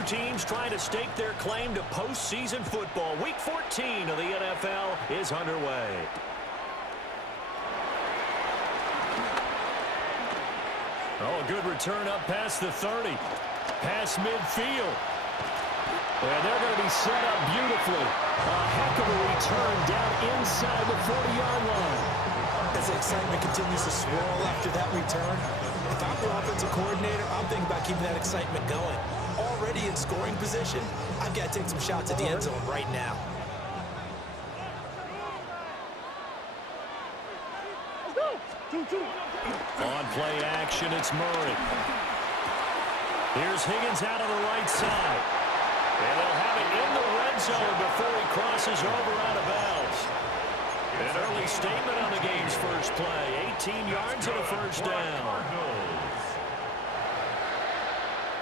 Two teams trying to stake their claim to postseason football. Week 14 of the NFL is underway. Oh, a good return up past the 30. Past midfield. And they're going to be set up beautifully. A heck of a return down inside the 40-yard line. As the excitement continues to swirl after that return, if I'm the offensive coordinator, I'm thinking about keeping that excitement going. Already in scoring position, I've got to take some shots at the end zone right now. On play action, it's Murray. Here's Higgins out on the right side. And they'll have it in the red zone before he crosses over out of bounds. An early statement on the game's first play. 18 yards and a first down.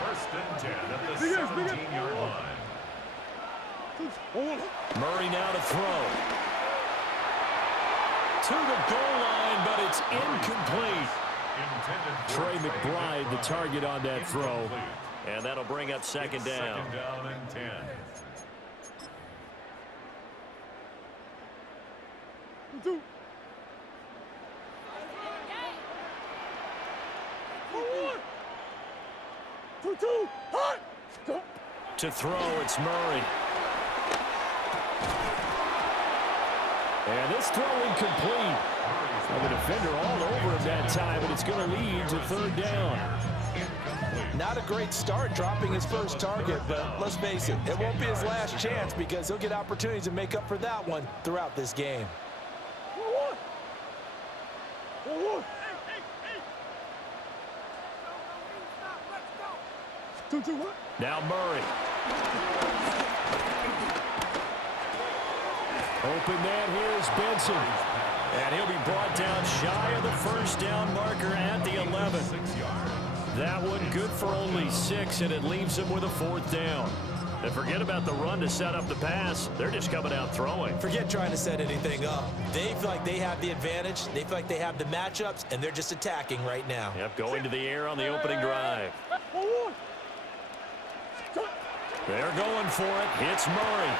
First and 10 at the 17-yard line. Murray now to throw. To the goal line, but it's incomplete. Trey McBride, the target on that throw. And that'll bring up second down. Second down and 10. To throw, it's Murray. And this throw incomplete. Well, the defender all over him that time, but it's going to lead to third down. Not a great start dropping his first target, but let's face it, it won't be his last chance because he'll get opportunities to make up for that one throughout this game. Now Murray. Open man, here's Benson. And he'll be brought down shy of the first down marker at the 11. That one good for only 6, and it leaves him with a fourth down. And forget about the run to set up the pass. They're just coming out throwing. Forget trying to set anything up. They feel like they have the advantage. They feel like they have the matchups, and they're just attacking right now. Yep, going to the air on the opening drive. They're going for it. It's Murray.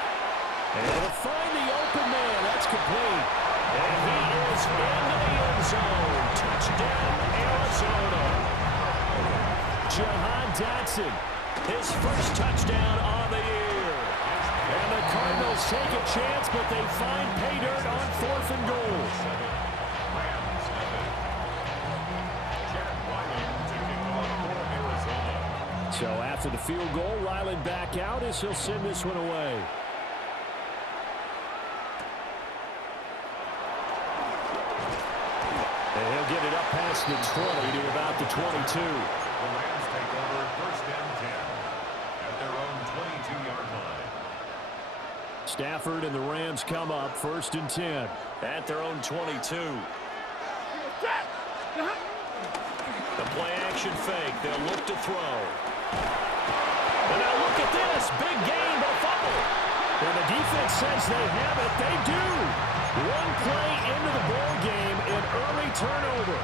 And they'll find the open man. That's complete. And he is into the end zone. Touchdown, Arizona. Jahan Dotson, his first touchdown on the year. And the Cardinals take a chance, but they find pay dirt on 4th and goal. So after the field goal, Ryland back out as he'll send this one away. And he'll get it up past the 20 to about the 22. The Rams take over first and 10 at their own 22-yard line. Stafford and the Rams come up first and 10 at their own 22. The play action fake. They'll look to throw. And now look at this. Big gain, but a fumble. And the defense says they have it. They do. One play into the ball game, an early turnover.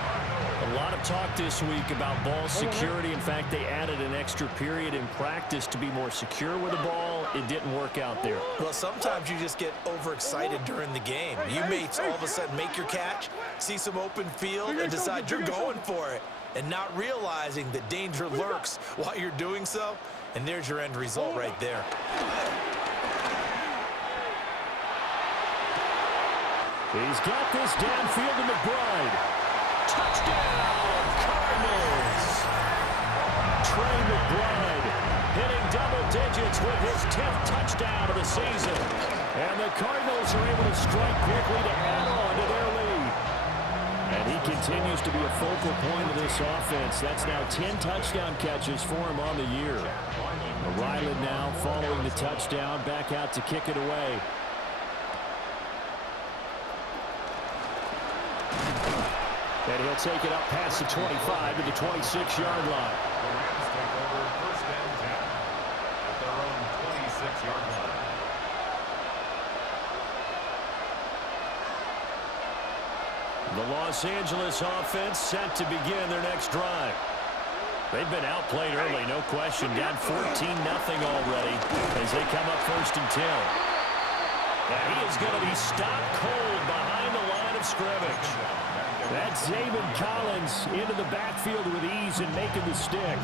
A lot of talk this week about ball security. In fact, they added an extra period in practice to be more secure with the ball. It didn't work out there. Well, sometimes you just get overexcited during the game. You may all of a sudden make your catch, see some open field, and decide you're going for it, and not realizing that danger lurks while you're doing so. And there's your end result right there. He's got this downfield to McBride. Touchdown, Cardinals! Trey McBride hitting double digits with his 10th touchdown of the season. And the Cardinals are able to strike quickly to add on to their lead. And he continues to be a focal point of this offense. That's now 10 touchdown catches for him on the year. Ryland now following the touchdown, back out to kick it away. And he'll take it up past the 25 to the 26-yard line. The Rams take over first and 10 at their own 26-yard line. The Los Angeles offense set to begin their next drive. They've been outplayed early, no question. Down 14-0 already as they come up 1st and 10. And he is going to be stopped cold behind the line of scrimmage. That's Zaven Collins into the backfield with ease and making the stick.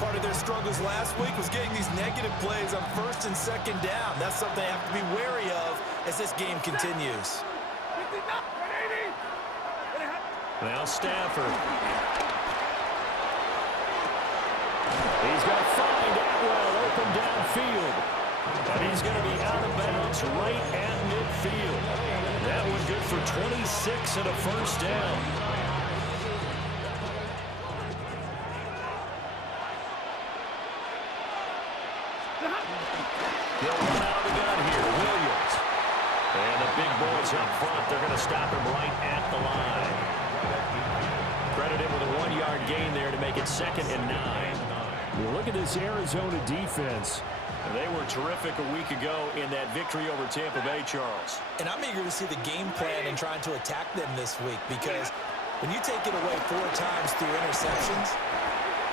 Part of their struggles last week was getting these negative plays on 1st and 2nd down. That's something they have to be wary of as this game continues. Now Stafford. He's going to find Atwell open downfield. And he's going to be out of bounds right at midfield. That one good for 26 and a 1st down. They'll run out of the gun here. Williams. And the big boys up front, they're going to stop him right at the line. Credit him with a 1-yard gain there to make it 2nd and 9. Well, look at this Arizona defense. They were terrific a week ago in that victory over Tampa Bay, Charles. And I'm eager to see the game plan and trying to attack them this week, because when you take it away 4 times through interceptions,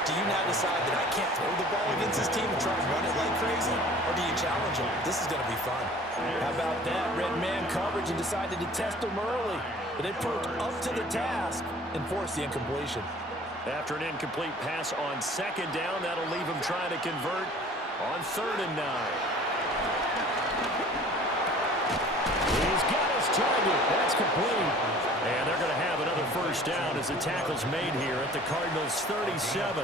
do you now decide that I can't throw the ball against this team and try to run it like crazy? Or do you challenge them? This is going to be fun. How about that? Red man coverage and decided to test them early. But they proved up to the task and forced the incompletion. After an incomplete pass on 2nd down, that'll leave him trying to convert on 3rd and 9. He's got his target. That's complete. And they're going to have another 1st down as the tackle's made here at the Cardinals 37.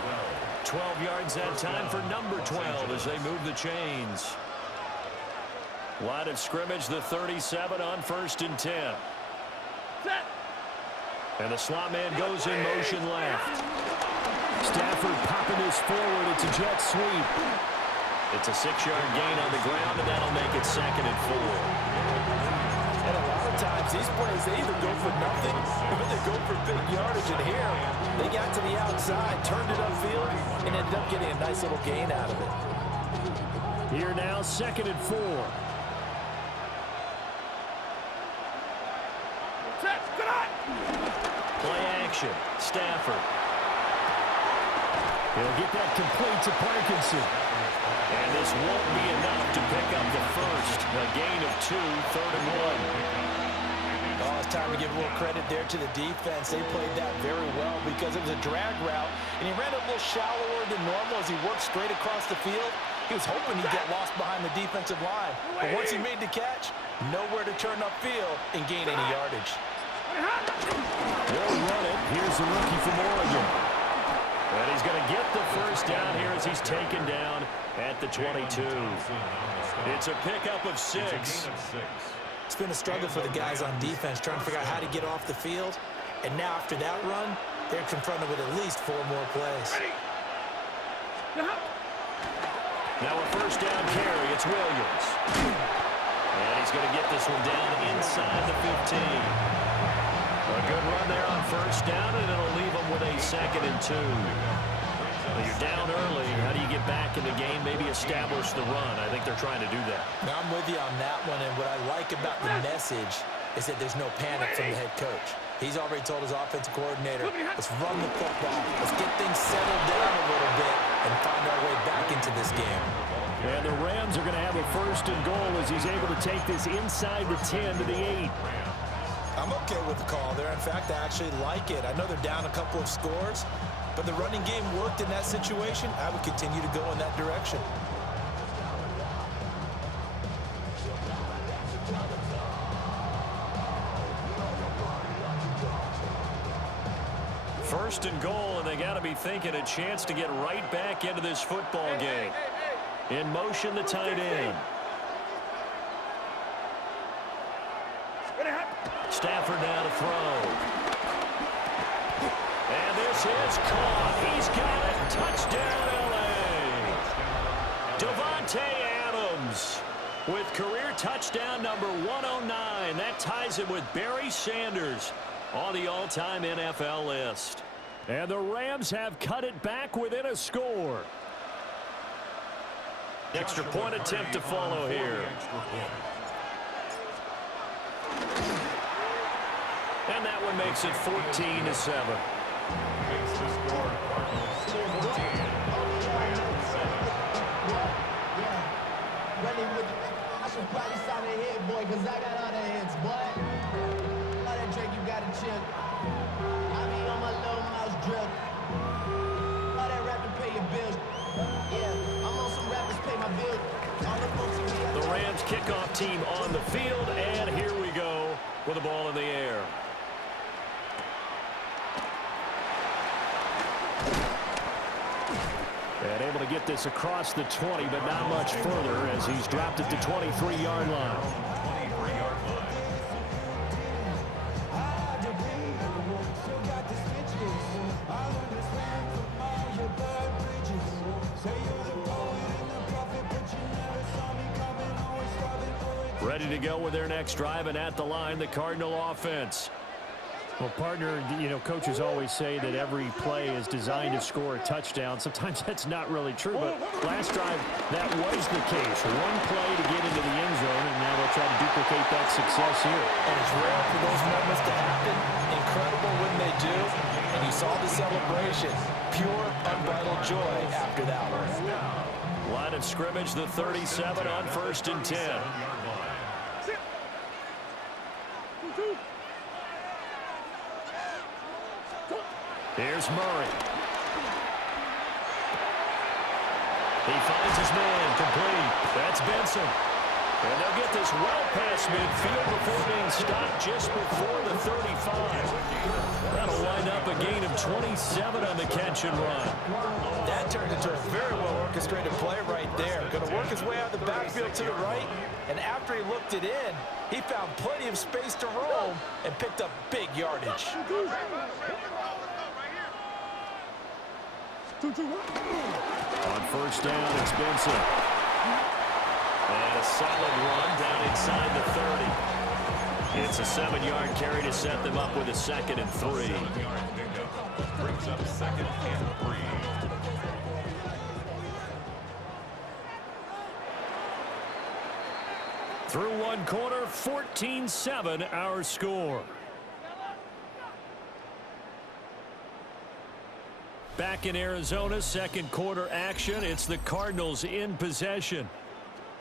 12 yards that time for number 12 as they move the chains. Line of scrimmage, the 37 on 1st and 10. And the slot man goes in motion left. Stafford popping this forward. It's a jet sweep. It's a 6-yard gain on the ground, and that'll make it 2nd and 4. And a lot of times, these plays, they either go for nothing or they go for big yardage. And here, they got to the outside, turned it upfield, and ended up getting a nice little gain out of it. Here now, 2nd and 4. Play action. Stafford. He'll get that complete to Parkinson. And this won't be enough to pick up the 1st. A gain of 2, 3rd and 1. Oh, it's time to give a little credit there to the defense. They played that very well because it was a drag route, and he ran a little shallower than normal as he worked straight across the field. He was hoping he'd get lost behind the defensive line. But once he made the catch, nowhere to turn upfield and gain any yardage. They'll run it. Here's the rookie from Oregon. And he's going to get the 1st down here as he's taken down at the 22. It's a pickup of 6. It's been a struggle for the guys on defense trying to figure out how to get off the field. And now after that run, they're confronted with at least 4 more plays. Now a 1st down carry. It's Williams. And he's going to get this one down inside the 15. A good run there on 1st down, and it'll leave them with a 2nd and 2. Well, you're down early. How do you get back in the game? Maybe establish the run. I think they're trying to do that. Now, I'm with you on that one, and what I like about the message is that there's no panic from the head coach. He's already told his offensive coordinator, let's run the football. Let's get things settled down a little bit and find our way back into this game. And the Rams are going to have a 1st and goal as he's able to take this inside the 10 to the 8. I'm okay with the call there. In fact, I actually like it. I know they're down a couple of scores, but the running game worked in that situation. I would continue to go in that direction. First and goal, and they got to be thinking a chance to get right back into this football game. In motion, the tight end. Stafford now to throw. And this is caught. He's got it. Touchdown, L.A. Devontae Adams with career touchdown number 109. That ties him with Barry Sanders on the all-time NFL list. And the Rams have cut it back within a score. Extra point attempt to follow here. And that one makes it 14-7. Makes the score Cardinals 14. I should probably sign a hit, boy, because I got all the hits, boy. All that drink, you got to chill. I be on my little mouse drip. All that rapping, pay your bills. Yeah, I'm on some rappers, pay my bills. All the folks in here. The Rams kickoff team on the field, and here we go with the ball in the air. And able to get this across the 20, but not much further as he's dropped it to 23-yard line. 23-yard line. Ready to go with their next drive, and at the line, the Cardinal offense. Well, partner, you know, coaches always say that every play is designed to score a touchdown. Sometimes that's not really true, but last drive, that was the case. One play to get into the end zone, and now they'll try to duplicate that success here. And it's rare for those moments to happen. Incredible when they do. And you saw the celebration. Pure, unbridled joy after that one. Line of scrimmage, the 37 on 1st and 10. Here's Murray. He finds his man, complete. That's Benson. And they'll get this well past midfield before being stopped just before the 35. That'll wind up a gain of 27 on the catch and run. That turned into a very well orchestrated play right there. Going to work his way out of the backfield to the right. And after he looked it in, he found plenty of space to roam and picked up big yardage. On 1st down, it's Benson. And a solid run down inside the 30. It's a 7-yard carry to set them up with a 2nd and 3. 7-yard pickup brings up 2nd and 3. Through one quarter, 14-7 our score. Back in Arizona, 2nd quarter action. It's the Cardinals in possession.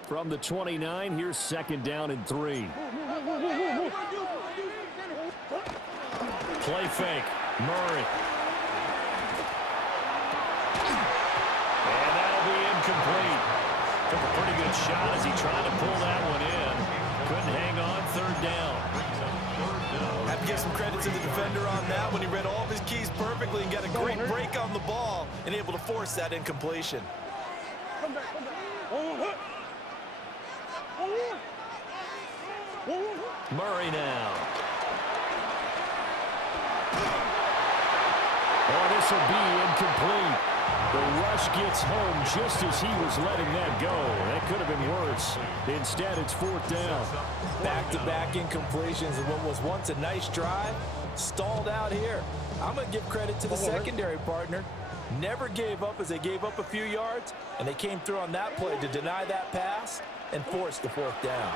From the 29, here's 2nd down and 3. Play fake. Murray. And that'll be incomplete. Took a pretty good shot as he tried to pull that one in. Couldn't hang on. 3rd down. Have to give some credit to the defender on that when he read all of his keys perfectly and got a great break on the ball and able to force that incompletion. Murray now. Oh, this will be incomplete. The rush gets home just as he was letting that go. That could have been worse. Instead, it's 4th down. Back-to-back incompletions of what was once a nice drive, stalled out here. I'm going to give credit to the secondary partner. Never gave up as they gave up a few yards, and they came through on that play to deny that pass and force the 4th down.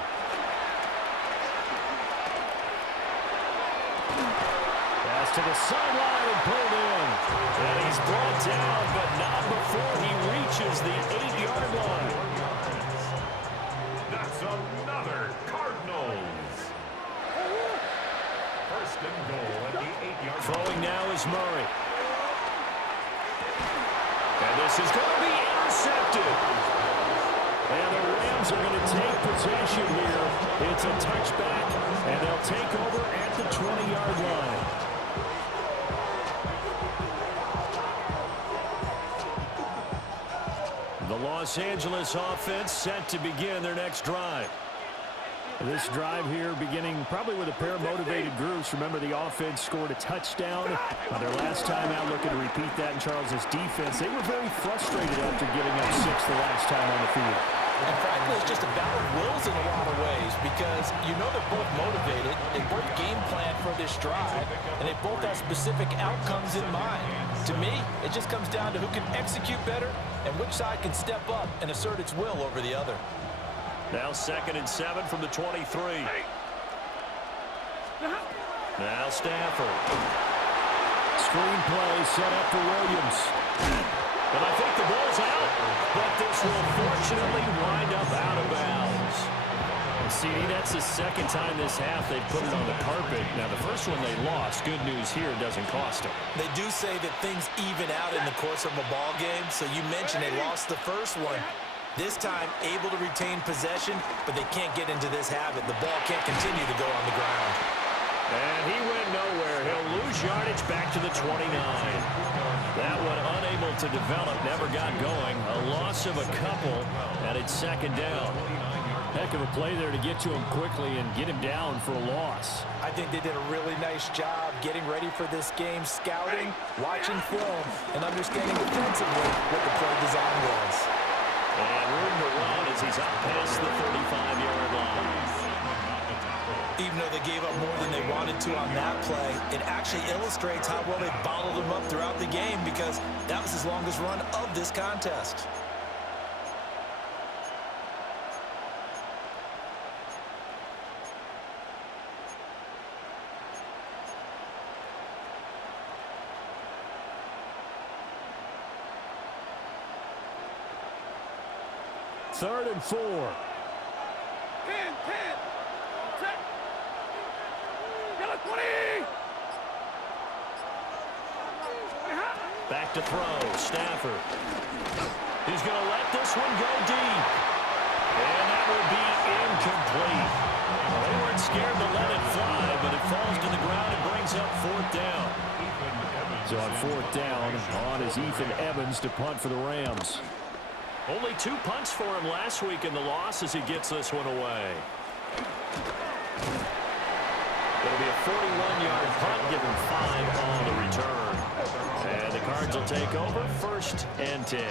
Pass to the sideline and pulled in. And he's brought down, but not before he reaches the 8-yard line. That's another Cardinals. 1st and goal at the 8-yard line. Throwing now is Murray. And this is going to be intercepted. And the Rams are going to take possession here. It's a touchback, and they'll take over at the 20-yard line. The Los Angeles offense set to begin their next drive. This drive here beginning probably with a pair of motivated groups. Remember, the offense scored a touchdown on their last time out, looking to repeat that in Charles' defense. They were very frustrated after giving up 6 the last time on the field. And frankly, it's just a battle of wills in a lot of ways because you know they're both motivated, they both game plan for this drive, and they both have specific outcomes in mind. To me, it just comes down to who can execute better and which side can step up and assert its will over the other. Now 2nd and 7 from the 23. Now Stafford. Screenplay set up for Williams. And I think the ball's out, but this will fortunately wind up out of bounds. And CD, that's the second time this half they've put it on the carpet. Now, the first one they lost. Good news here, it doesn't cost them. They do say that things even out in the course of a ball game. So you mentioned they lost the first one. This time, able to retain possession, but they can't get into this habit. The ball can't continue to go on the ground. And he went nowhere. He'll lose yardage back to the 29. That one unable to develop, never got going. A loss of a couple, and it's second down. Heck of a play there to get to him quickly and get him down for a loss. I think they did a really nice job getting ready for this game, scouting, watching film, and understanding defensively what the play design was. And room to run as he's up past the 35-yard line. Even though they gave up more than they wanted to on that play, it actually illustrates how well they bottled them up throughout the game because that was his longest run of this contest. Third and 4. 10. Check. Yellow 20. Back to throw. Stafford. He's going to let this one go deep. And that will be incomplete. Well, they weren't scared to let it fly, but it falls to the ground and brings up fourth down. So on fourth down, on is Ethan Evans to punt for the Rams. Only 2 punts for him last week in the loss as he gets this one away. It'll be a 41-yard punt, give him 5 on the return. And the Cards will take over, first and 10.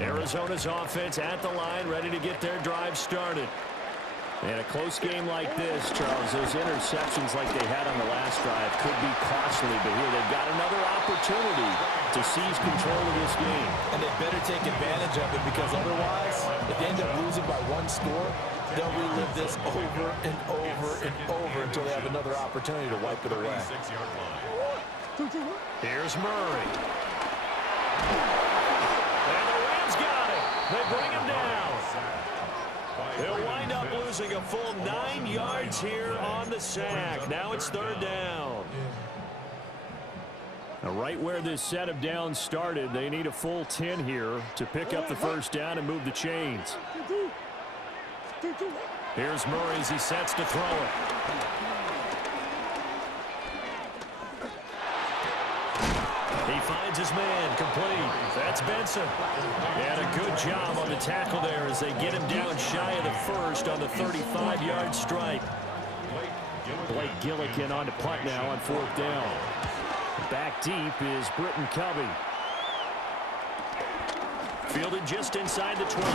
Arizona's offense at the line, ready to get their drive started. And a close game like this, Charles, those interceptions like they had on the last drive could be costly, but here they've got another opportunity to seize control of this game. And they better take advantage of it because otherwise, if they end up losing by 1 score, they'll relive this over and over and over until they have another opportunity to wipe it away. Here's Murray. And the Rams got it. They bring him down. They'll wind up losing a full 9 yards here on the sack. Now it's third down. Now right where this set of downs started, they need a full 10 here to pick up the first down and move the chains. Here's Murray as he sets to throw it. He finds his man, complete. That's Benson. And a good job on the tackle there as they get him down shy of the first on the 35-yard stripe. Blake Gillikin on to punt now on fourth down. Back deep is Britton Covey. Fielded just inside the 20.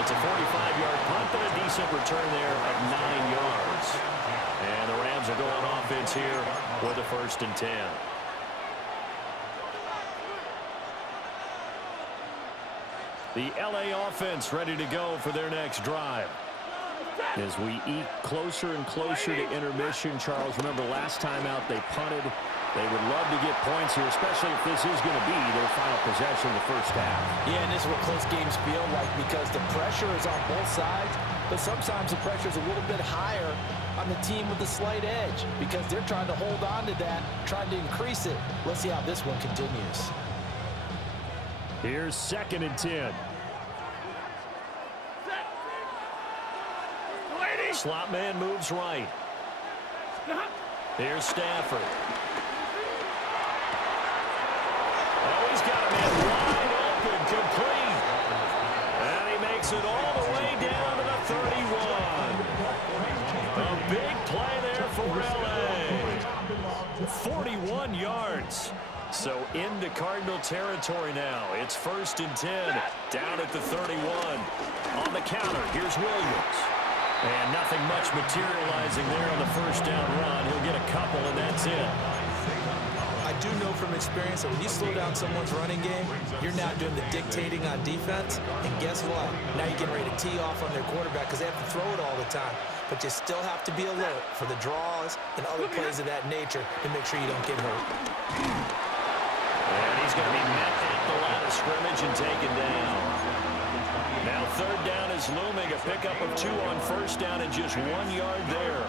It's a 45-yard punt, but a decent return there of 9 yards. And the Rams are going offense here with a first and 10. The LA offense ready to go for their next drive. As we eat closer and closer to intermission, Charles, remember last time out they punted. They would love to get points here, especially if this is going to be their final possession in the first half. Yeah, and this is what close games feel like because the pressure is on both sides, but sometimes the pressure is a little bit higher on the team with the slight edge because they're trying to hold on to that, trying to increase it. Let's see how this one continues. Here's second and 10. Slot man moves right. Here's Stafford. Oh, he's got a man wide open, complete. And he makes it all the way down to the 31. A big play there for LA. 41 yards. So into Cardinal territory now. It's first and 10 down at the 31. On the counter, here's Williams. And nothing much materializing there on the first down run. He'll get a couple, and that's it. I do know from experience that when you slow down someone's running game, you're now out doing the dictating on defense, and guess what? Now you're getting ready to tee off on their quarterback because they have to throw it all the time. But you still have to be alert for the draws and other plays of that nature to make sure you don't get hurt. And he's going to be met at the line of scrimmage and taken down. Now third down is looming. A pickup of 2 on first down and just 1 yard there.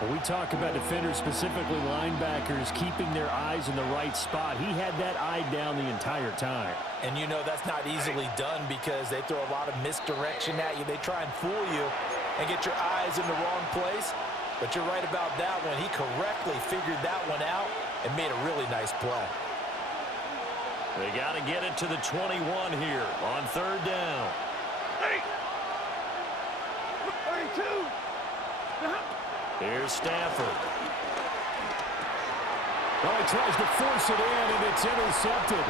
Well, we talk about defenders, specifically linebackers, keeping their eyes in the right spot. He had that eye down the entire time. And you know that's not easily done because they throw a lot of misdirection at you. They try and fool you and get your eyes in the wrong place. But you're right about that one. He correctly figured that one out and made a really nice play. They got to get it to the 21 here on third down. 32. Here's Stafford. Oh, he tries to force it in, and it's intercepted.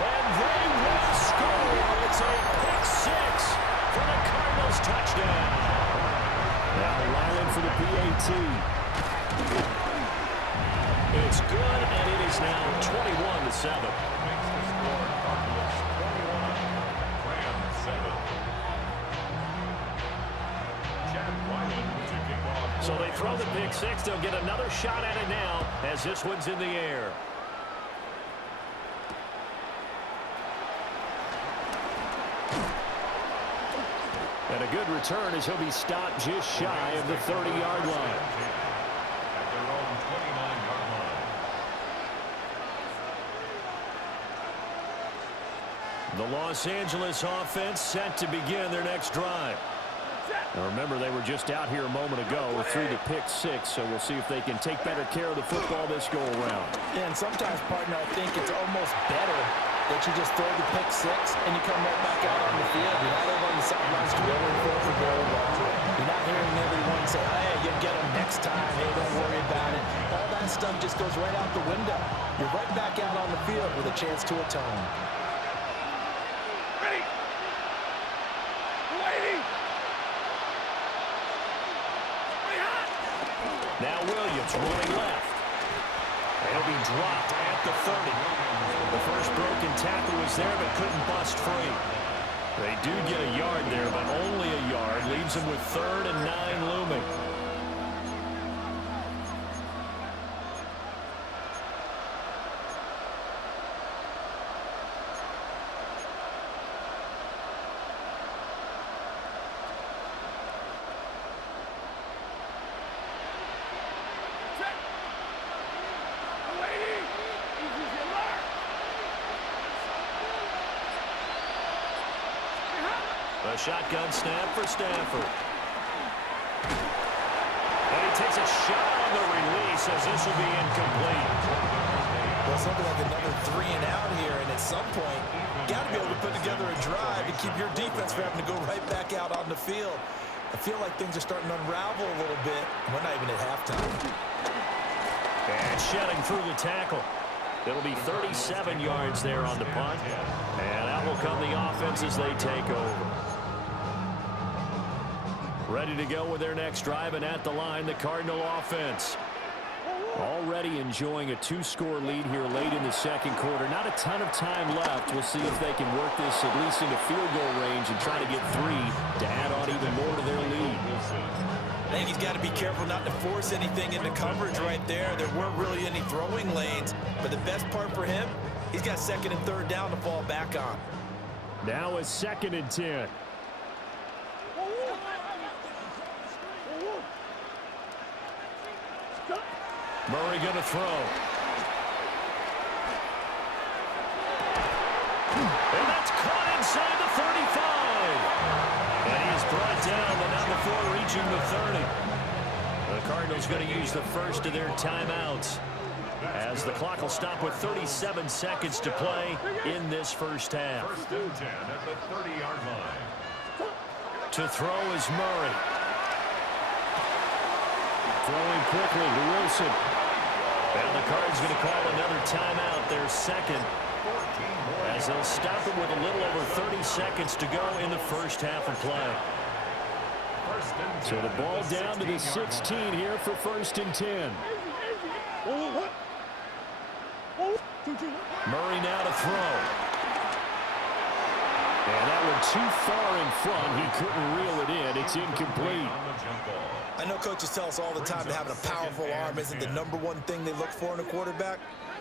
And they will score. It's a pick 6 for the Cardinals touchdown. Now Ryland for the PAT. It's good, and it is now 21-7. So they throw the pick 6. They'll get another shot at it now as this one's in the air. And a good return as he'll be stopped just shy of the 30-yard line. At their own 29-yard line. The Los Angeles offense set to begin their next drive. Now remember, they were just out here a moment ago through the pick 6, so we'll see if they can take better care of the football this go-around. Yeah, and sometimes, partner, I think it's almost better that you just throw the pick 6 and you come right back out on the field. You're not over on the sidelines drilling for very well. You're not hearing everyone say, hey, you'll get them next time. Hey, don't worry about it. All that stuff just goes right out the window. You're right back out on the field with a chance to atone. Ready. 280. Now Williams rolling left. He'll be dropped at the 30. The first broken tackle was there but couldn't bust free. They do get a yard there, but only a yard. Leaves them with 3rd and 9 looming. A shotgun snap for Stafford. And he takes a shot on the release as this will be incomplete. Well, something like another 3 and out here, and at some point, you got to be able to put together a drive to keep your defense from having to go right back out on the field. I feel like things are starting to unravel a little bit. We're not even at halftime. And shedding through the tackle. It'll be 37 yards there on the punt. And out will come the offense as they take over. Ready to go with their next drive, and at the line, the Cardinal offense. Already enjoying a 2-score lead here late in the second quarter. Not a ton of time left. We'll see if they can work this at least into field goal range and try to get 3 to add on even more to their lead. I think he's got to be careful not to force anything into coverage right there. There weren't really any throwing lanes, but the best part for him, he's got 2nd and 3rd down to fall back on. Now a 2nd and 10. Murray going to throw. And that's caught inside the 35. And he is brought down, but not before reaching the 30. The Cardinals going to use the first of their timeouts, as the clock will stop with 37 seconds to play in this first half. 1st and 10 at the 30-yard line. To throw is Murray. Throwing quickly to Wilson. And the Cards going to call another timeout, their second, as they'll stop it with a little over 30 seconds to go in the first half of play. So the ball down to the 16 here for 1st and 10. Murray now to throw. And that one too far in front. He couldn't reel it in. It's incomplete. I know coaches tell us all the time that having a powerful arm isn't the #1 thing they look for in a quarterback.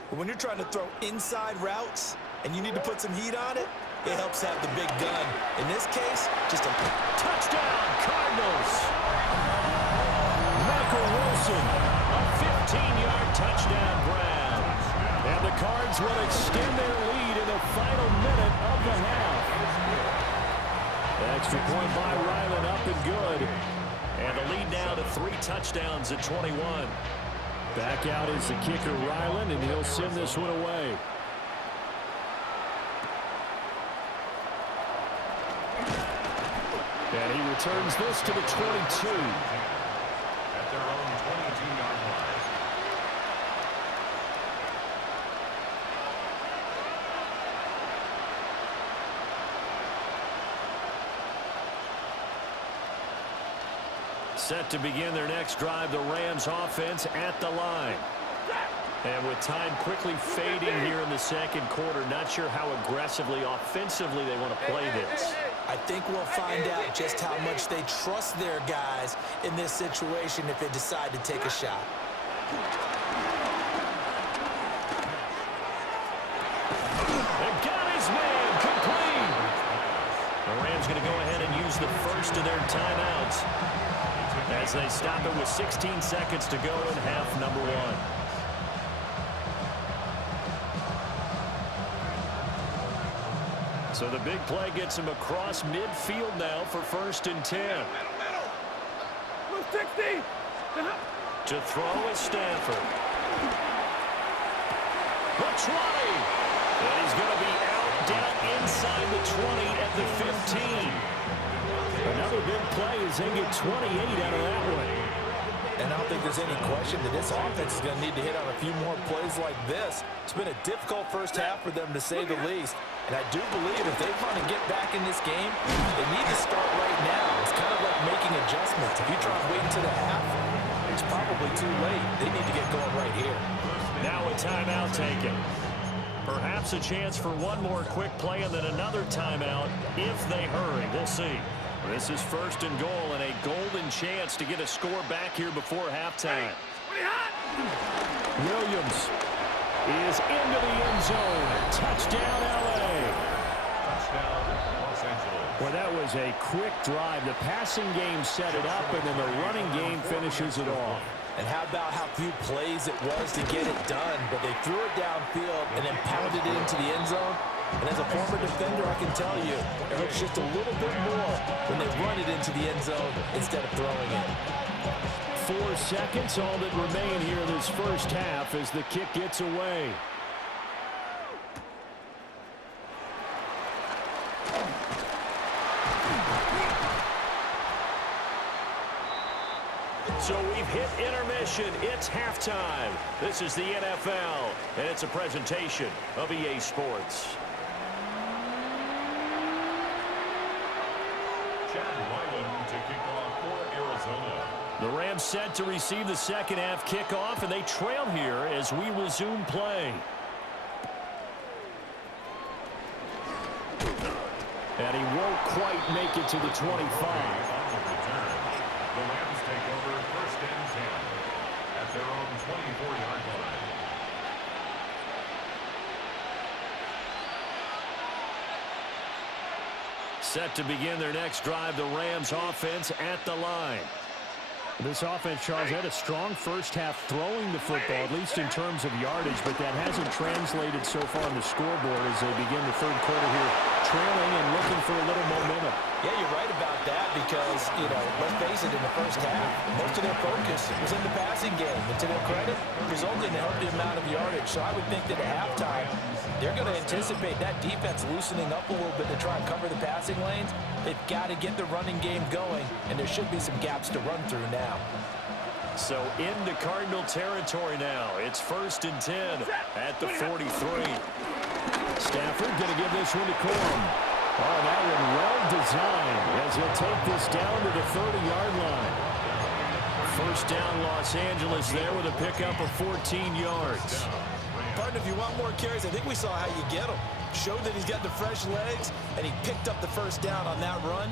But when you're trying to throw inside routes and you need to put some heat on it, it helps to have the big gun. In this case, just a touchdown, Cardinals. Michael Wilson, a 15-yard touchdown grab. And the Cards will extend their lead in the final minute of the half. Extra point by Ryland, up and good. And the lead now to 3 touchdowns at 21. Back out is the kicker, Ryland, and he'll send this one away. And he returns this to the 22. At their own 22-yard line. Set to begin their next drive, the Rams offense at the line. And with time quickly fading here in the second quarter, not sure how aggressively, offensively they want to play this. I think we'll find out just how much they trust their guys in this situation if they decide to take a shot. They got his man complete. The Rams going to go ahead and use the first of their timeouts as they stop it with 16 seconds to go in half number 1. So the big play gets him across midfield now for 1st and 10. Move 60. To throw is Stanford. The 20. And he's going to be out down inside the 20 at the 15. Another big play as they get 28 out of that one. And I don't think there's any question that this offense is going to need to hit on a few more plays like this. It's been a difficult first half for them, to say the least. And I do believe if they want to get back in this game, they need to start right now. It's kind of like making adjustments. If you try and wait until the half, it's probably too late. They need to get going right here. Now a timeout taken. Perhaps a chance for one more quick play and then another timeout if they hurry. We'll see. This is 1st and goal and a golden chance to get a score back here before halftime. Williams is into the end zone. Touchdown, L.A. Touchdown, Los Angeles. Well, that was a quick drive. The passing game set it up, and then the running game finishes it off. And how about how few plays it was to get it done, but they threw it downfield and then pounded it into the end zone. And as a former defender, I can tell you, it hurts just a little bit more when they run it into the end zone instead of throwing it. 4 seconds, all that remain here in this first half as the kick gets away. So we've hit intermission. It's halftime. This is the NFL, and it's a presentation of EA Sports. To kick off for Arizona. The Rams set to receive the second half kickoff, and they trail here as we resume play. And he won't quite make it to the 25. On the return, the Rams take over 1st and 10 at their own 24-yard line. Set to begin their next drive, the Rams offense at the line. This offense, Charles, had a strong first half throwing the football, at least in terms of yardage, but that hasn't translated so far on the scoreboard as they begin the third quarter here, trailing and looking for a little momentum. Yeah, you're right about that because, you know, let's face it, in the first half, most of their focus was in the passing game. And to their credit, resulted in a healthy amount of yardage. So I would think that at halftime, they're going to anticipate that defense loosening up a little bit to try and cover the passing lanes. They've got to get the running game going, and there should be some gaps to run through now. So into Cardinal territory now. It's 1st and 10 at the 43. Stafford going to give this one to Corum. Oh, that one well designed as he'll take this down to the 30-yard line. First down, Los Angeles there with a pickup of 14 yards. Partner, if you want more carries, I think we saw how you get them. Showed that he's got the fresh legs, and he picked up the first down on that run.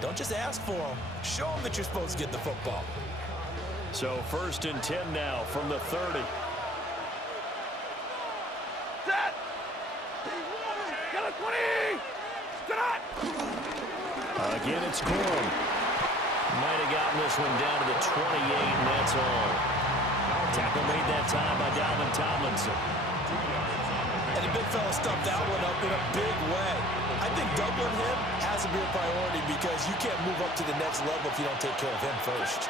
Don't just ask for them. Show them that you're supposed to get the football. So 1st and 10 now from the 30. Set. Get a 20. Set. Again, it's Corum. Might have gotten this one down to the 28, and that's all. Tackle made that time by Dalvin Tomlinson. And the big fella stuffed that one up in a big way. I think doubling him has to be a priority because you can't move up to the next level if you don't take care of him first.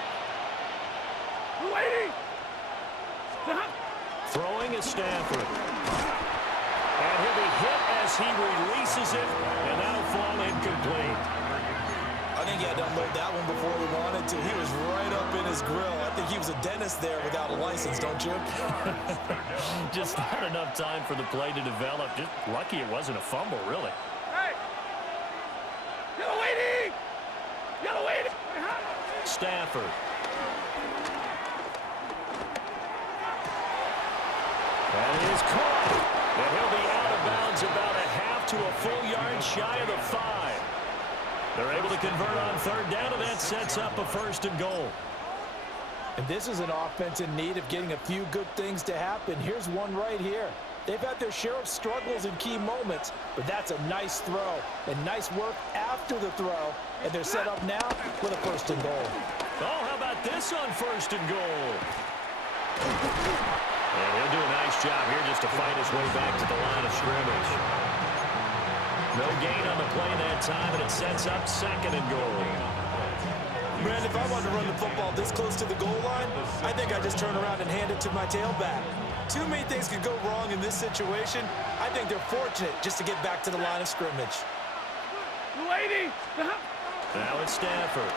Waiting. Throwing is Stafford. And he'll be hit as he releases it, and that'll fall incomplete. I think he had to unload that one before he wanted to. He was right up in his grill. I think he was a dentist there without a license, don't you? Just not enough time for the play to develop. Just lucky it wasn't a fumble, really. Hey. Yellow waiting. Yellow waiting. Stafford. And it is caught. And he'll be out of bounds about a half to a full yard shy of the 5. They're able to convert on 3rd down, and that sets up a 1st and goal. And this is an offense in need of getting a few good things to happen. Here's one right here. They've had their share of struggles in key moments, but that's a nice throw and nice work after the throw. And they're set up now with a 1st and goal. Oh, how about this on 1st and goal? And he'll do a nice job here just to fight his way back to the line of scrimmage. No gain on the play that time, and it sets up 2nd and goal. Man, if I wanted to run the football this close to the goal line, I think I'd just turn around and hand it to my tailback. Too many things could go wrong in this situation. I think they're fortunate just to get back to the line of scrimmage. Lady. Now it's Stafford.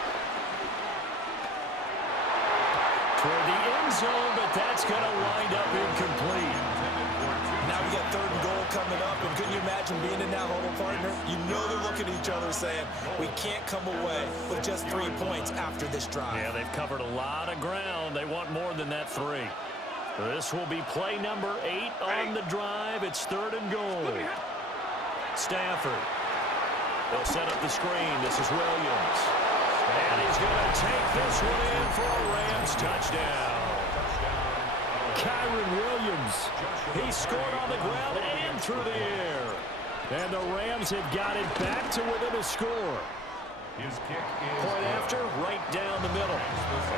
Toward the end zone, but that's going to wind up incomplete. Now we got 3rd and goal coming up, and couldn't you imagine being in that huddle, partner? You know they're looking at each other saying, we can't come away with just 3 points after this drive. Yeah, they've covered a lot of ground. They want more than that 3. This will be play number 8 on the drive. It's 3rd and goal. Stafford. They'll set up the screen. This is Williams. And he's going to take this one in for a Rams touchdown. Kyron Williams. He scored on the ground and through the air. And the Rams have got it back to within a score. His kick is Point after, right down the middle.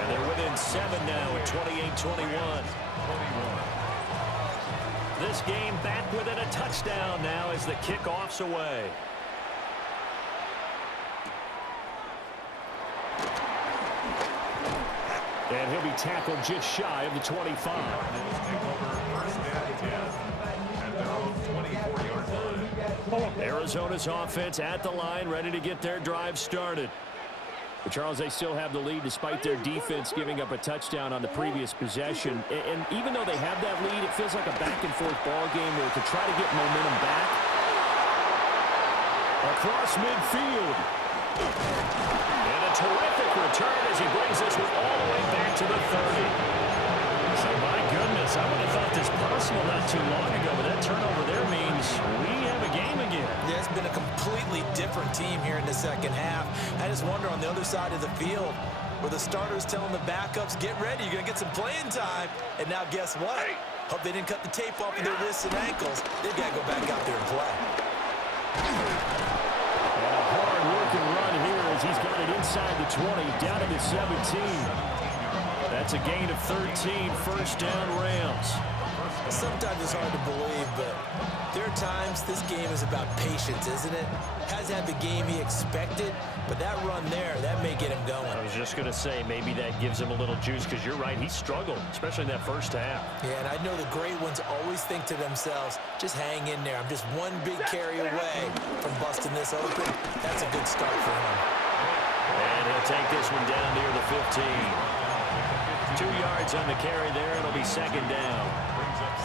And they're within 7 now at 28-21. This game back within a touchdown now as the kickoff's away. And he'll be tackled just shy of the 25. Cardinals take over 1st and 10 at their own 24-yard line. Arizona's offense at the line, ready to get their drive started. But Charles, they still have the lead despite their defense giving up a touchdown on the previous possession. And even though they have that lead, it feels like a back-and-forth ball game where to try to get momentum back. Across midfield. And a terrific return as he brings this one all the way back to the 30. So, my goodness, I would have thought this possible not too long ago, but that turnover there means we have a game again. Yeah, it's been a completely different team here in the 2nd half. I just wonder on the other side of the field where the starters telling the backups, get ready, you're going to get some playing time. And now guess what? Hope they didn't cut the tape off of their wrists and ankles. They've got to go back out there and play. And a hard-working run here as he's got it inside the 20, down to the 17. That's a gain of 13, 1st down Rams. Sometimes it's hard to believe, but there are times this game is about patience, isn't it? Hasn't had the game he expected, but that run there, that may get him going. I was just going to say, maybe that gives him a little juice, because you're right, he struggled, especially in that 1st half. Yeah, and I know the great ones always think to themselves, just hang in there. I'm just one big carry away from busting this open. That's a good start for him. And he'll take this one down near the 15. 2 yards on the carry there. It'll be 2nd down.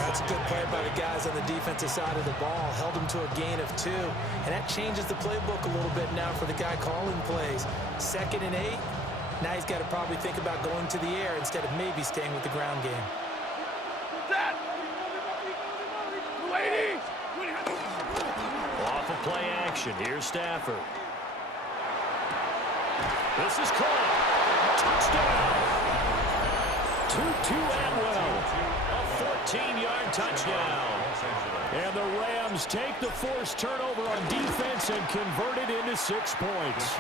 That's a good play by the guys on the defensive side of the ball. Held them to a gain of 2. And that changes the playbook a little bit now for the guy calling plays. 2nd and 8. Now he's got to probably think about going to the air instead of maybe staying with the ground game. Off of play action. Here's Stafford. This is caught. Touchdown. Tutu Atwell. A 14-yard touchdown. And the Rams take the forced turnover on defense and convert it into 6 points.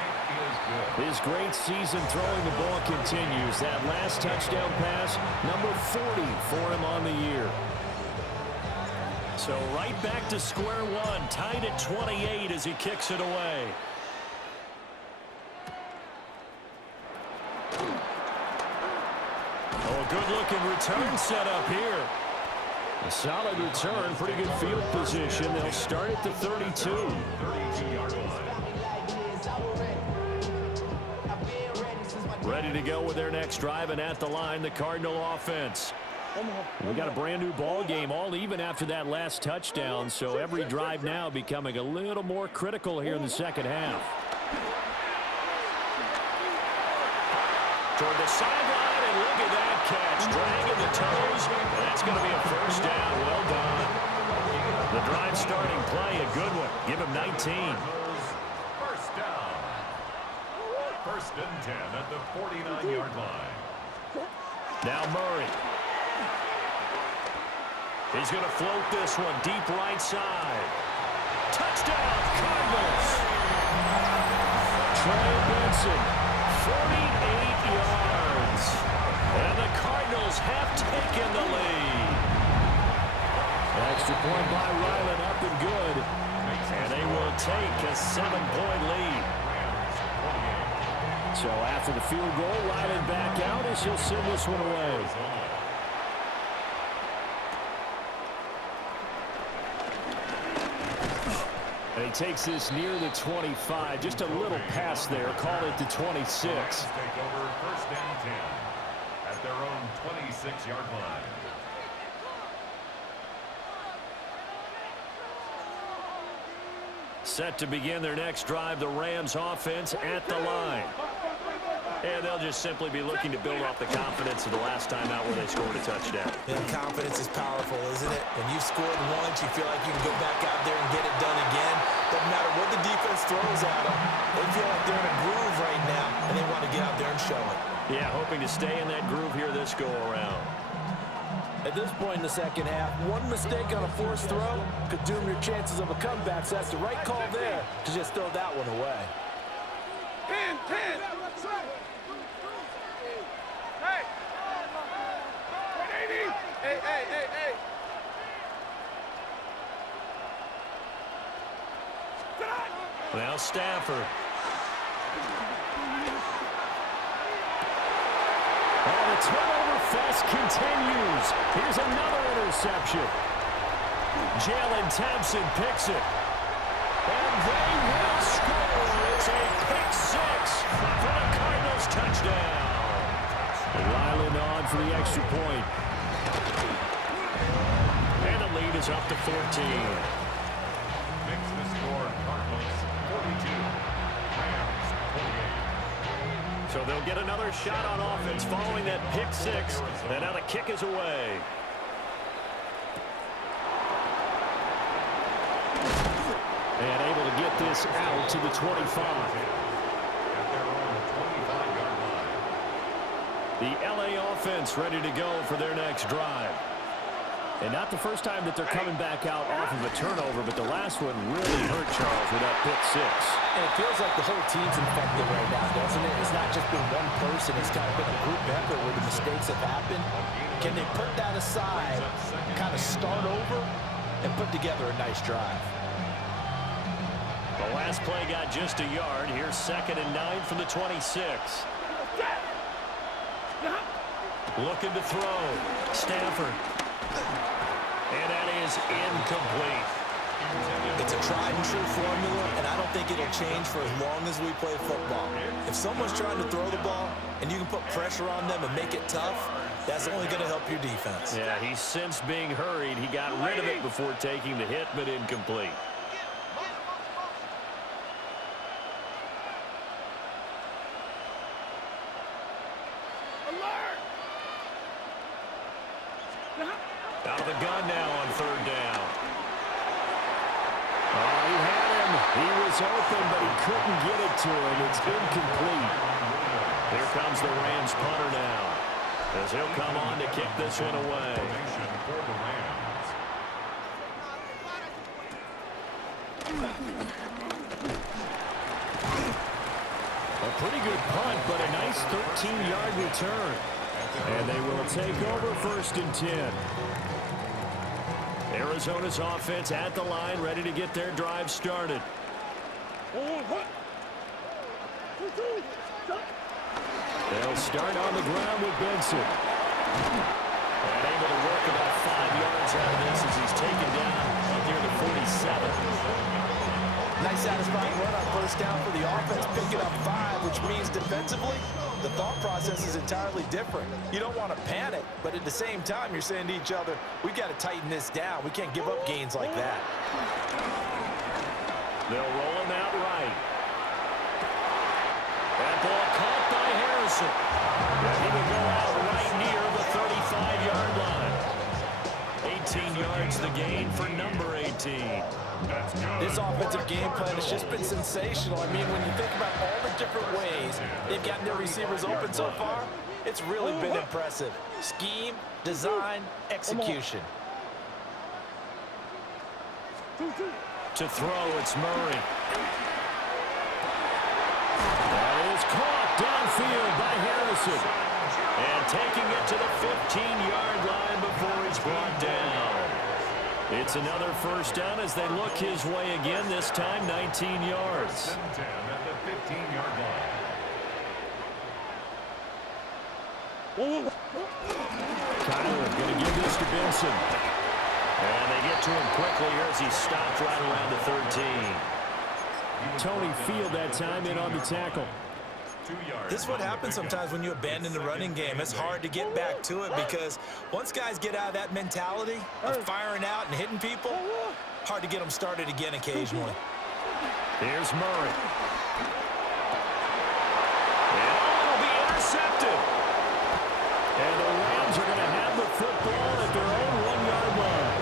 His great season throwing the ball continues. That last touchdown pass, number 40 for him on the year. So right back to square one, tied at 28 as he kicks it away. Oh, a good-looking return set up here. A solid return, pretty good field position. They'll start at the 32. 32-yard line. Ready to go with their next drive, and at the line, the Cardinal offense. We got a brand-new ball game, all even after that last touchdown, so every drive now becoming a little more critical here in the second half. Toward the sideline, and look at that catch. Dragging the toes, and that's going to be a first down. Well done. The drive starting play, a good one. Give him 19. First down. 1st and 10 at the 49-yard line. Now Murray. He's going to float this one deep right side. Touchdown, Cardinals. Trey Benson, 48 yards. And the Cardinals have taken the lead. Extra point by Ryland, up and good. And they will take a 7-point lead. So after the field goal, Ryland back out as he'll send this one away. And he takes this near the 25. Just a little pass there. Call it the 26. Take over 1st and 10 at their own 26-yard line. Set to begin their next drive, the Rams offense at the line. And they'll just simply be looking to build off the confidence of the last time out where they scored a touchdown. And confidence is powerful, isn't it? When you've scored once, you feel like you can go back out there and get it done again. Doesn't matter what the defense throws at them. They feel like they're in a groove right now, and they want to get out there and show it. Yeah, hoping to stay in that groove here this go-around. At this point in the second half, one mistake on a forced throw could doom your chances of a comeback, so that's the right call there to just throw that one away. 10. Hey. 180. Hey. Now Stafford. And the turnover fest continues. Here's another interception. Jalen Thompson picks it. And they will score. It's a pick six for the Cardinals touchdown. Ryland on for the extra point. And the lead is up to 14. Makes the score Cardinals 42. Rams 28. So they'll get another shot on offense following that pick six. And now the kick is away. And able to get this out to the 25. At their own 25-yard line. The LA offense ready to go for their next drive. And not the first time that they're coming back out off of a turnover, but the last one really hurt Charles with that pick six. And it feels like the whole team's infected right now, doesn't it? It's not just been one person. It's kind of been a group effort where the mistakes have happened. Can they put that aside, kind of start over, and put together a nice drive? The last play got just a yard. Here's 2nd and 9 from the 26. Looking to throw. Stafford. And that is incomplete. It's a tried and true formula, and I don't think it'll change for as long as we play football. If someone's trying to throw the ball and you can put pressure on them and make it tough, That's only going to help your defense. Yeah, he's since being hurried. He got rid of it before taking the hit, but incomplete. Out of the gun now on third down. Oh, he had him. He was open, but he couldn't get it to him. It's incomplete. Here comes the Rams punter now, as he'll come on to kick this one away. A pretty good punt, but a nice 13-yard return. And they will take over 1st and 10. Arizona's offense at the line, ready to get their drive started. They'll start on the ground with Benson. And able to work about 5 yards out of this as he's taken down near the 47. Nice satisfying run on 1st down for the offense, picking up 5, which means defensively, the thought process is entirely different. You don't want to panic, but at the same time, you're saying to each other, we got to tighten this down. We can't give up gains like that. They'll roll him out right. That ball caught by Harrison. He will go out right near the 35-yard line. 18 yards the gain for number 18. This offensive game plan has just been sensational. I mean, when you think about all the different ways they've gotten their receivers open so far, it's really been impressive. Scheme, design, execution. To throw, it's Murray. That is caught downfield by Harrison. And taking it to the 15-yard line before he's brought down. It's another 1st down as they look his way again, this time 19 yards. 7-10 at the 15-yard line. Kyler going to give this to Benson. And they get to him quickly here as he stopped right around the 13. Tony Field that time in on the tackle. This is what happens sometimes when you abandon the running game. It's hard to get back to it because once guys get out of that mentality of firing out and hitting people, hard to get them started again occasionally. Here's Murray. And it'll be intercepted. And the Rams are going to have the football at their own 1-yard line.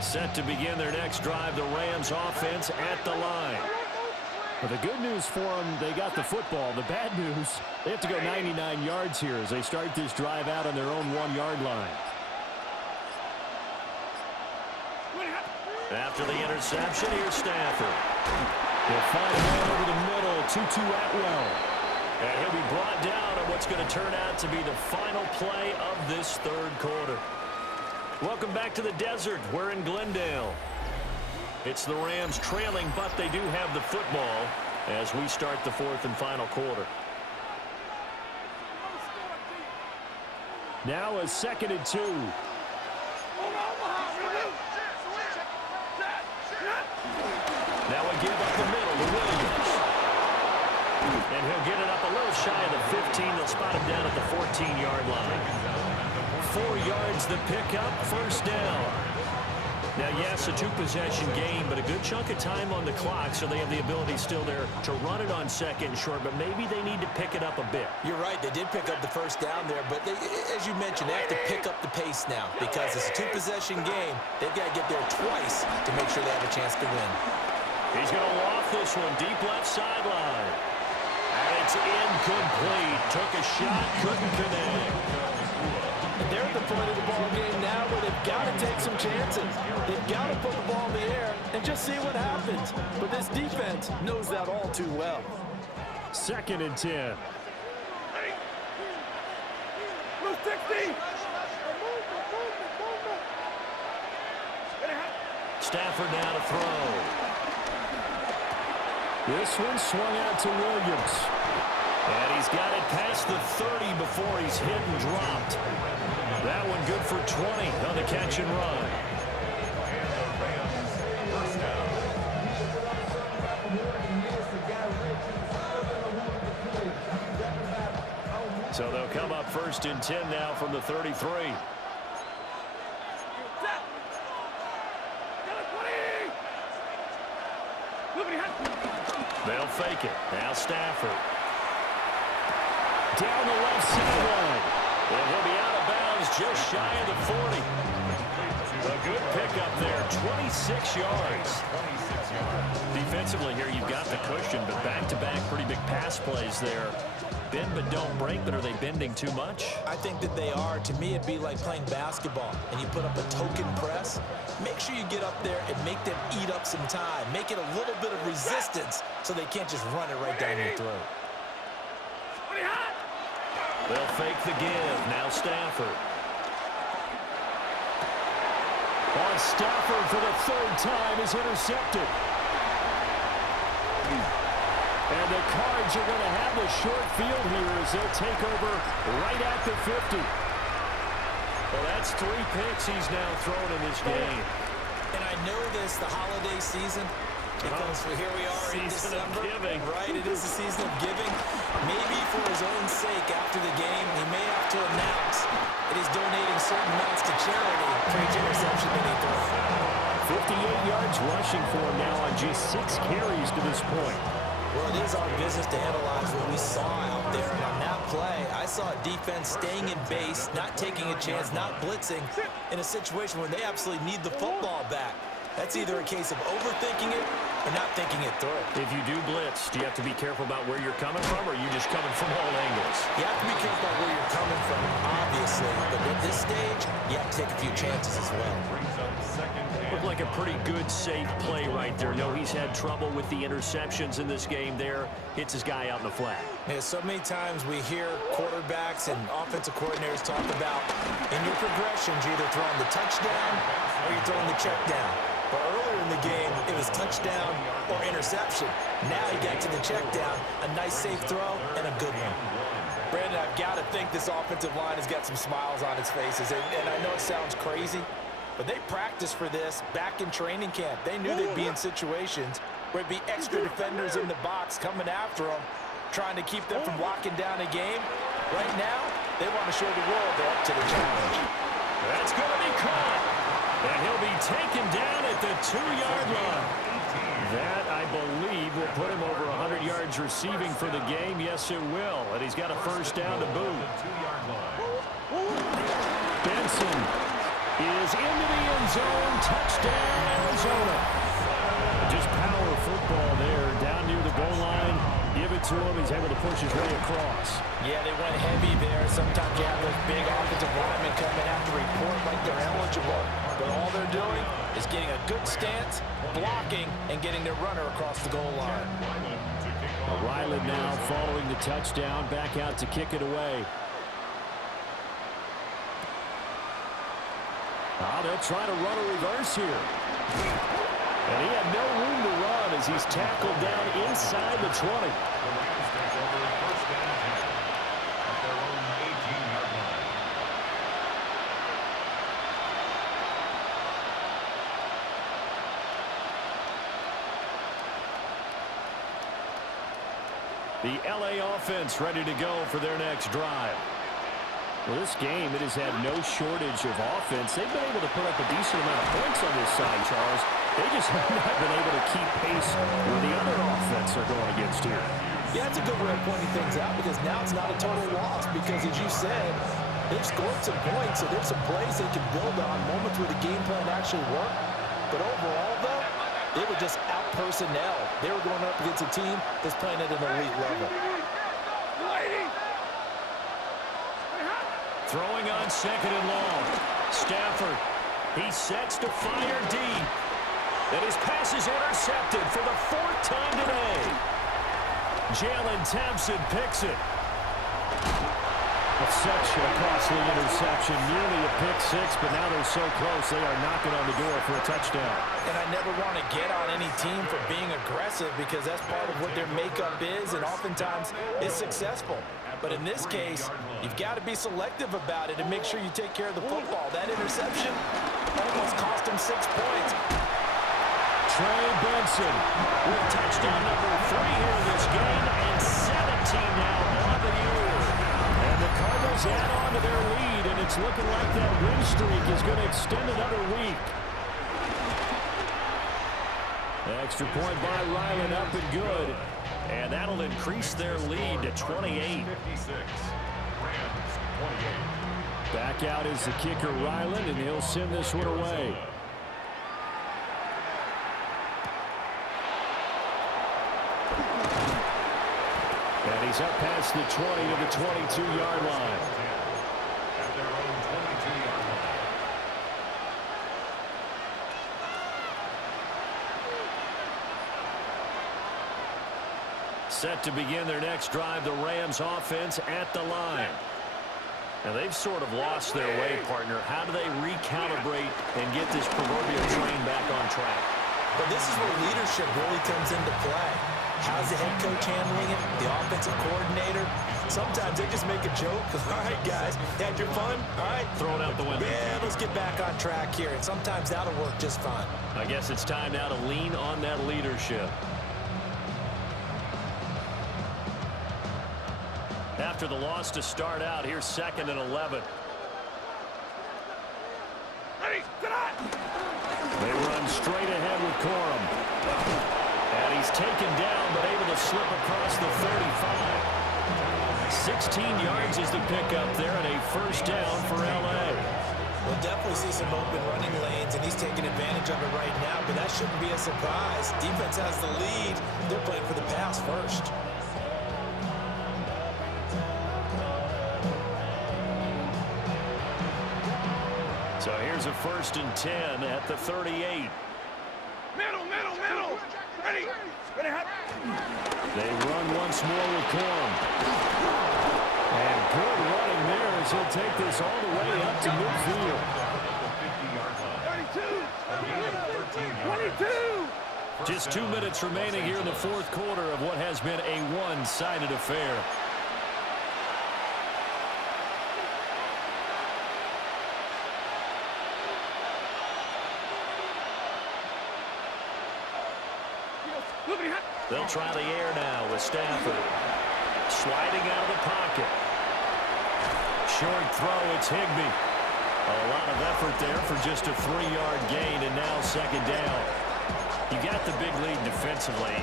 Set to begin their next drive, the Rams offense at the line. Well, the good news for them, they got the football. The bad news, they have to go 99 yards here as they start this drive out on their own 1-yard line. After the interception, here's Stafford. He'll find a man over the middle, Tutu Atwell. And he'll be brought down on what's going to turn out to be the final play of this 3rd quarter. Welcome back to the desert. We're in Glendale. It's the Rams trailing, but they do have the football as we start the 4th and final quarter. Now a 2nd and 2. Now a give up the middle to Williams. And he'll get it up a little shy of the 15. They'll spot him down at the 14-yard line. 4 yards the pickup, 1st down. Now, yes, a 2-possession game, but a good chunk of time on the clock, so they have the ability still there to run it on 2nd and short, but maybe they need to pick it up a bit. You're right. They did pick up the 1st down there, but as you mentioned, they have to pick up the pace now because it's a 2-possession game. They've got to get there twice to make sure they have a chance to win. He's going to loft this one deep left sideline. And it's incomplete. Took a shot, couldn't connect. And they're at the point of the ball game now where they've got to take some chances. They've got to put the ball in the air and just see what happens. But this defense knows that all too well. 2nd and 10. Stafford now to throw. This one swung out to Williams. And he's got it past the 30 before he's hit and dropped. That one good for 20 on the catch and run. So they'll come up 1st and 10 now from the 33. They'll fake it. Now Stafford. Down the left sideline. And he'll be out of bounds just shy of the 40. A good pickup there. 26 yards. Defensively here, you've got the cushion, but back-to-back pretty big pass plays there. Bend but don't break, but are they bending too much? I think that they are. To me, it'd be like playing basketball, and you put up a token press. Make sure you get up there and make them eat up some time. Make it a little bit of resistance so they can't just run it right down your throat. They'll fake the give. Now Stafford. On Stafford for the 3rd time is intercepted. And the Cards are going to have the short field here as they'll take over right at the 50. Well, that's 3 picks he's now thrown in this game. And I know this, the holiday season, because here we are in December. Giving. Right, it is the season of giving. Maybe for his own sake after the game, he may have to announce that he's donating certain amounts to charity for each interception that he throws. 58 yards rushing for him now on just 6 carries to this point. Well, it is our business to analyze what we saw out there. And on that play, I saw a defense staying in base, not taking a chance, not blitzing in a situation where they absolutely need the football back. That's either a case of overthinking it or not thinking it through. If you do blitz, do you have to be careful about where you're coming from, or are you just coming from all angles? You have to be careful about where you're coming from, obviously. But at this stage, you have to take a few chances as well. Looked like a pretty good, safe play right there. No, he's had trouble with the interceptions in this game there. Hits his guy out in the flat. Yeah, so many times we hear quarterbacks and offensive coordinators talk about in your progressions, you're either throwing the touchdown or you're throwing the check down. But earlier in the game, it was touchdown or interception. Now you got to the check down, a nice safe throw, and a good one. Brandon, I've got to think this offensive line has got some smiles on its faces. And I know it sounds crazy, but they practiced for this back in training camp. They knew they'd be in situations where it'd be extra defenders in the box coming after them, trying to keep them from locking down a game. Right now, they want to show the world they're up to the challenge. That's going to be caught. And he'll be taken down at the 2-yard line. That, I believe, will put him over 100 yards receiving for the game. Yes, it will. And he's got a 1st down to boot. Benson is into the end zone. Touchdown, Arizona. Just power football there. Down near the goal line. Give it to him. He's able to push his way across. Yeah, they went heavy there. Sometimes you have those big offensive linemen coming out to report like they're eligible. But all they're doing is getting a good stance, blocking, and getting their runner across the goal line. Ryland now following the touchdown, back out to kick it away. They'll try to run a reverse here. And he had no room to run as he's tackled down inside the 20. The LA offense ready to go for their next drive. Well, this game, it has had no shortage of offense. They've been able to put up a decent amount of points on this side, Charles. They just have not been able to keep pace with the other offense they're going against here. Yeah, that's a good way of pointing things out because now it's not a total loss because, as you said, they've scored some points, so there's some plays they can build on, moments where the game plan actually worked. But overall, though, they were just out-personnel. They were going up against a team that's playing at an elite level. Throwing on 2nd and long. Stafford, he sets to fire deep. And his pass is intercepted for the 4th time today. Jalen Thompson picks it. Such a costly interception, nearly a pick six, but now they're so close they are knocking on the door for a touchdown. And I never want to get on any team for being aggressive because that's part of what their makeup is, and oftentimes is successful. But in this case, you've got to be selective about it and make sure you take care of the football. That interception almost cost him 6 points. Trey Benson with touchdown number 3 here in this game, and 17 now on the year. And the Cardinals add on to their lead, and it's looking like that win streak is going to extend another week. Extra point by Ryland, up and good. And that'll increase their lead to 28. Back out is the kicker, Ryland, and he'll send this one away. And he's up past the 20 to the 22-yard line. At their own 22-yard line. Set to begin their next drive, the Rams offense at the line. Now they've sort of lost their way, partner. How do they recalibrate and get this proverbial train back on track? But this is where leadership really comes into play. How's the head coach handling it? The offensive coordinator? Sometimes they just make a joke. All right, guys, had your fun? All right. Throw it out the window. Yeah, let's get back on track here. And sometimes that'll work just fine. I guess it's time now to lean on that leadership. After the loss to start out, here's 2nd and 11. They run straight ahead with Corum. And he's taken down, but able to slip across the 35. 16 yards is the pickup there, and a first down for L.A. We'll definitely see some open running lanes, and he's taking advantage of it right now, but that shouldn't be a surprise. Defense has the lead. They're playing for the pass first. So here's a 1st and 10 at the 38. Middle. Ready, hot. They run once more with Corum. And good running there as he'll take this all the way up to midfield. 32. Just 2 minutes remaining here in the 4th quarter of what has been a one-sided affair. They'll try the air now with Stafford. Sliding out of the pocket. Short throw, it's Higbee. A lot of effort there for just a 3-yard gain, and now 2nd down. You got the big lead defensively.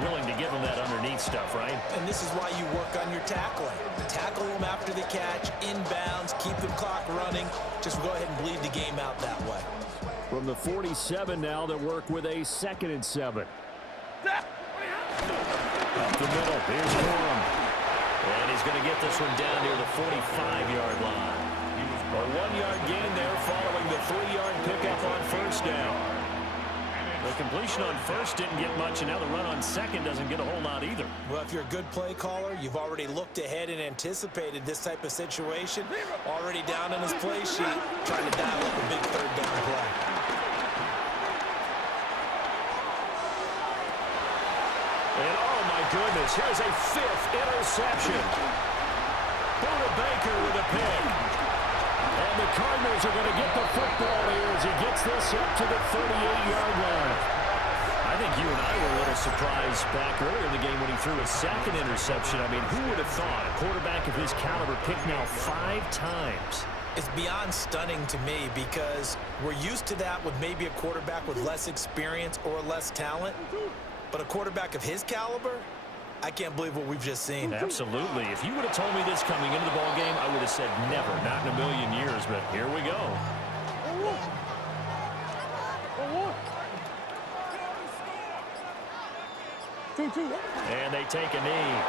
Willing to give them that underneath stuff, right? And this is why you work on your tackling. Tackle them after the catch, inbounds, keep the clock running. Just go ahead and bleed the game out that way. From the 47 now, they work with a 2nd and 7. Up the middle, here's Corum. And he's going to get this one down near the 45-yard line. A 1-yard gain there following the 3-yard pickup on 1st down. The completion on 1st didn't get much, and now the run on 2nd doesn't get a whole lot either. Well, if you're a good play caller, you've already looked ahead and anticipated this type of situation. Already down on his play sheet, trying to dial up a big 3rd down play. And oh my goodness, here's a 5th interception. Buda Baker with a pick. And the Cardinals are going to get the football here as he gets this up to the 38-yard line. I think you and I were a little surprised back earlier in the game when he threw his 2nd interception. I mean, who would have thought a quarterback of his caliber picked now 5 times? It's beyond stunning to me because we're used to that with maybe a quarterback with less experience or less talent. But a quarterback of his caliber, I can't believe what we've just seen. Absolutely. If you would have told me this coming into the ball game, I would have said never, not in a million years. But here we go. And they take a knee.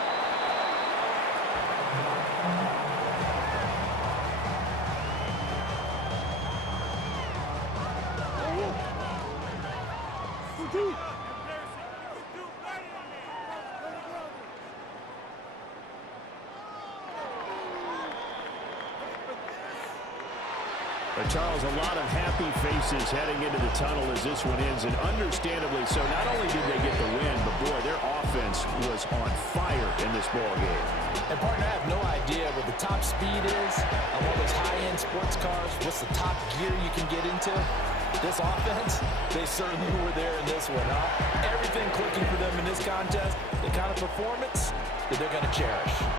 Charles, a lot of happy faces heading into the tunnel as this one ends, and understandably so. Not only did they get the win, but boy, their offense was on fire in this ball game. And partner, I have no idea what the top speed is on one of those high-end sports cars. What's the top gear you can get into? This offense, they certainly were there in this one, huh? Everything clicking for them in this contest, the kind of performance that they're going to cherish.